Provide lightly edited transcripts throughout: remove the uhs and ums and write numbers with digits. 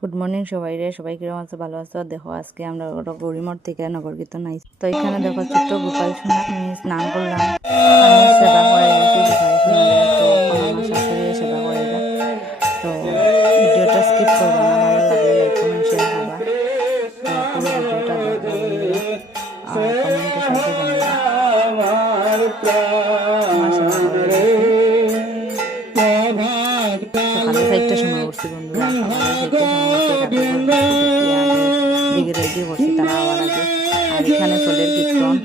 Good morning সবাই কিরকম আছে, ভালো আছো? দেখো আজকে আমরা গৌরীমঠ থেকে নগর কীর্তন আইছি। তো এখানে দেখো ছোট্ট গোপাল সোনা, আমি স্নান করলাম, আমি সেবা করে গেছি গোপাল সোনারে। তো আমার শাশুড়ি সেবা করে গা। তো ভিডিওটা স্কিপ করবো না, ভালো লাগলে লাইক কমেন্ট শেয়ার করবা। তো পুরো ভিডিওটা দেখবা বন্ধুরা, আর কমেন্টের সাথে জানাবা। আমার সেবা করে গেছি, সকালে 4টার সময় উঠছি বন্ধুরা, সকালে 4টার সময় উঠে দিকে রেডি করছি তারা আওয়ার আগে। আর এখানে চলের কীর্তন।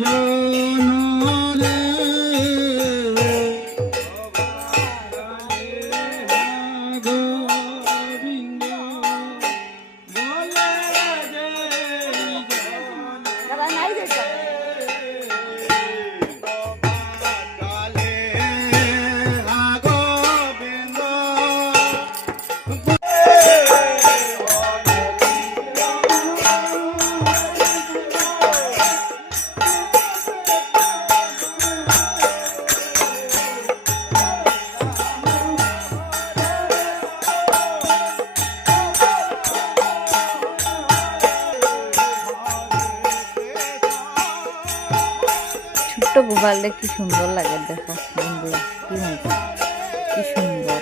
ছোট্ট গোপালটা কি সুন্দর লাগে, দেখো বন্ধুরা, কি সুন্দর।